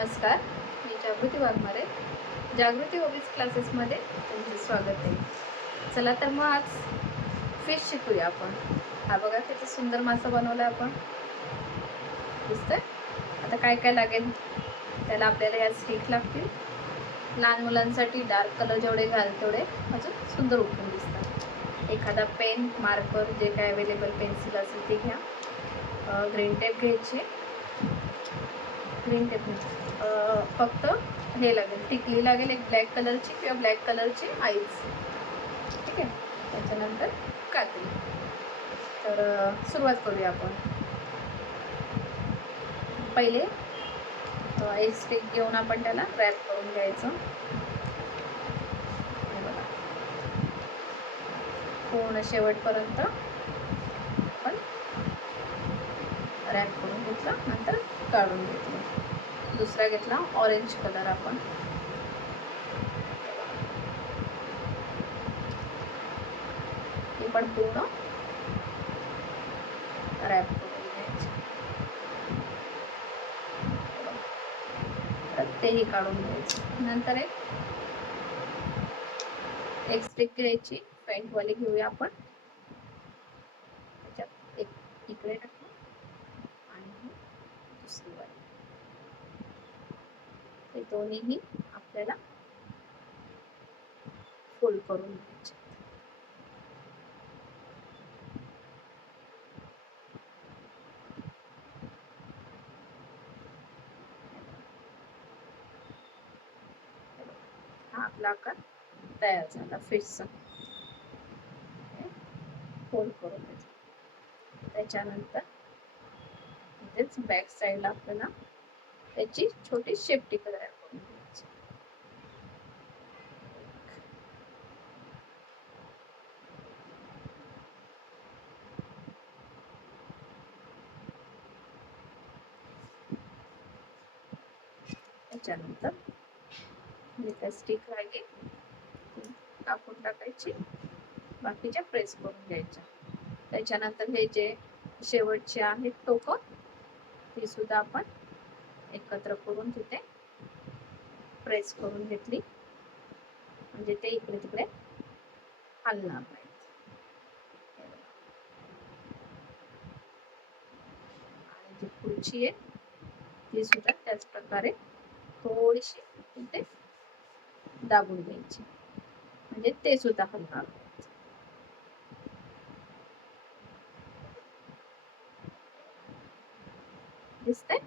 नमस्कार, मी जागृती वाघमारे. जागृती हॉबीज क्लासेसमध्ये तुमचं स्वागत आहे. चला तर मग आज फिश शिकूया आपण. हा बघा किती सुंदर मासा बनवला आपण. दिसतंय? आता काय काय लागेल त्याला, आपल्याला या स्टिक लागतील. लहान मुलांसाठी डार्क कलर जेवढे घाल तेवढे अजून सुंदर उठून दिसतात. एखादा पेन, मार्कर, जे काय अवेलेबल पेन्सिल असेल ते घ्या. ग्रीन टेप घ्यायची. ग्रीन टेप फक्त हे लागेल, टिकली लागेल एक ब्लॅक कलरची किंवा ब्लॅक कलरची आईज. ठीक आहे. त्याच्यानंतर कात्री. तर सुरुवात करूया आपण. पहिले एक स्टिक घेऊन आपण त्याला रॅप करून घ्यायचं. पूर्ण शेवटपर्यंत आपण रॅप करून घेतला, नंतर काढून घेतलं. दुसरा घेतला ऑरेंज कलर. आपण हे पण पूर्ण रॅप करून घ्यायचे. तेही काढून घ्यायचे. नंतर एक स्टिक घ्यायची, पेंटवाली घेऊया आपण. त्याच्यात एक इकडे टाकू आणि दुसरी वाली. हे दोन्हीही आपल्याला फोल्ड करून घ्यायचे. हा आपला आकार तयार झाला फिशचा. फोल्ड करून घ्यायचा. त्याच्यानंतर इथेच बॅक साईडला आपल्याला त्याची छोटी शेपटी तयार करून घ्यायची. त्याच्यानंतर स्टिक राहिली कापून टाकायची, बाकीच्या प्रेस करून घ्यायच्या. त्याच्यानंतर हे जे शेवटचे आहेत टोकं, ती सुद्धा आपण एकत्र करून तिथे प्रेस करून घेतली, म्हणजे ते इकडे तिकडे हलणार नाही. आणि जी पुढची आहे ती सुद्धा त्याच प्रकारे थोडीशी इथे दाबून घ्यायची, म्हणजे ते सुद्धा हलणार. दिसतंय?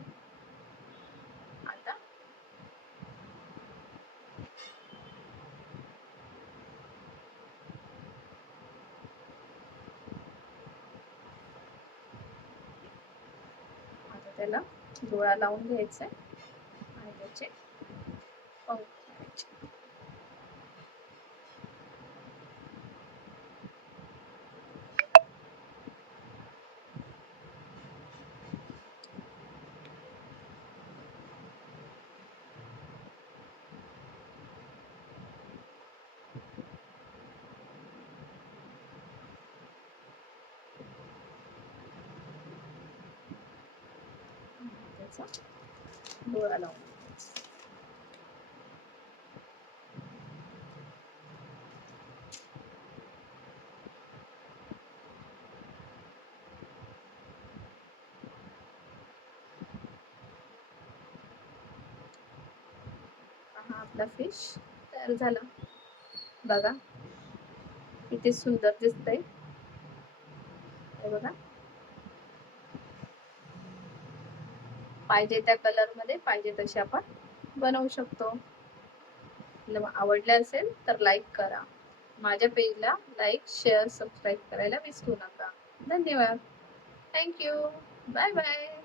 आता त्याला डोळा लावून घ्यायचा आणि त्याचे पंख करायचे. त्याचा डोळा लावून हा आपला फिश तयार झाला. बघा किती सुंदर दिसतंय. बघा, पाहिजे त्या कलर मध्ये पाहिजे तसे आपण बनवू शकतो. आवडले असेल तर लाईक करा. माझ्या पेजला लाईक, शेअर, सबस्क्राईब करायला विसरू नका. धन्यवाद. थँक्यू. Bye bye.